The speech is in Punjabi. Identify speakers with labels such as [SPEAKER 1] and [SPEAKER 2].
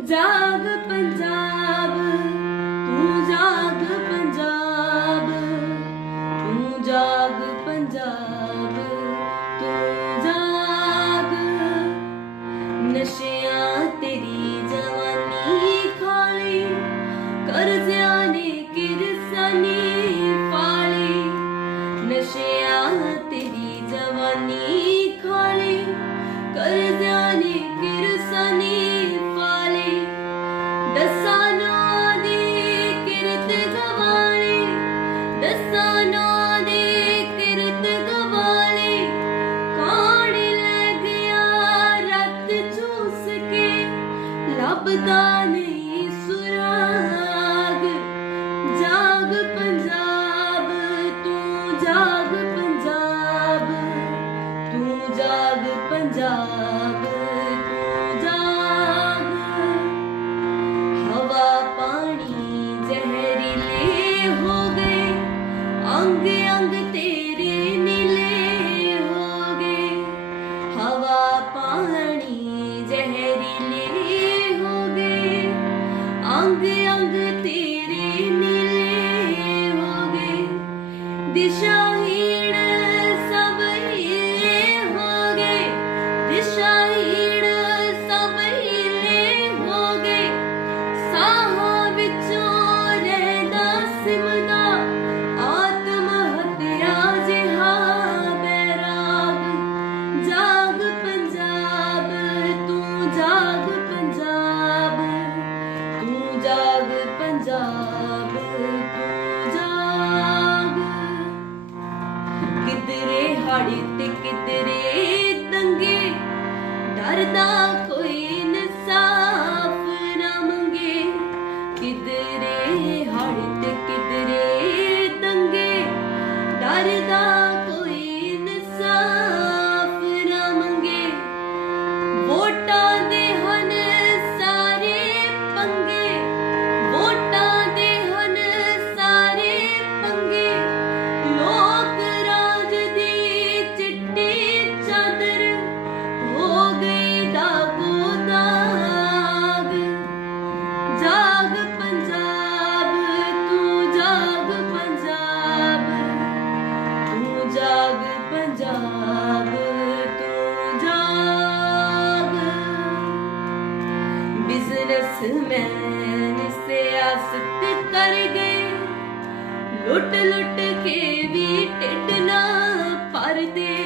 [SPEAKER 1] ਜਾਗ ਪੰਜਾਬ। ਤੂੰ ਜਾਗ ਪੰਜਾਬ। ਤੂੰ ਜਾਗ ਪੰਜਾਬ। ਤੂੰ ਜਾਗ। ਨਸ਼ਿਆਂ ਤੇਰੀ ਜਵਾਨੀ ਖਾਲੀ। ਕਰਜ਼ਿਆਂ ਨੇ ਕਿਰਸਾਨੀ ਫਾਲੀ। ਨਸ਼ਿਆਂ ਤੇਰੀ ਜਵਾਨੀ ਲੱਭਦਾ ਨਹੀਂ ਸੁਰਾਗ। ਜਾਗ ਪੰਜਾਬ ਤੂੰ ਜਾਗ ਪੰਜਾਬ ਤੂੰ ਜਾਗ ਪੰਜਾਬ। ਜਾਗ ਪੰਜਾਬ ਤੂੰ ਜਾਗ ਕਿਧਰੇ ਹਾੜੀ ਤੇ ਕਿਧਰੇ ਦੰਗੇ, ਡਰਦਾ ਕੋਈ ਇਨਸਾਫ ਨਾ ਮੰਗੇ। ਕਿਧਰੇ ਹਾੜੀ ਤੇ ਪੰਜਾਬ ਤੂੰ ਜਾਗ। ਬਿਜ਼ਨਸਮੈਨ ਸਿਆਸਤ ਕਰ ਗਏ। ਲੁੱਟ ਲੁੱਟ ਕੇ ਵੀ ਢਿੱਡ ਨਾ ਭਰਦੇ।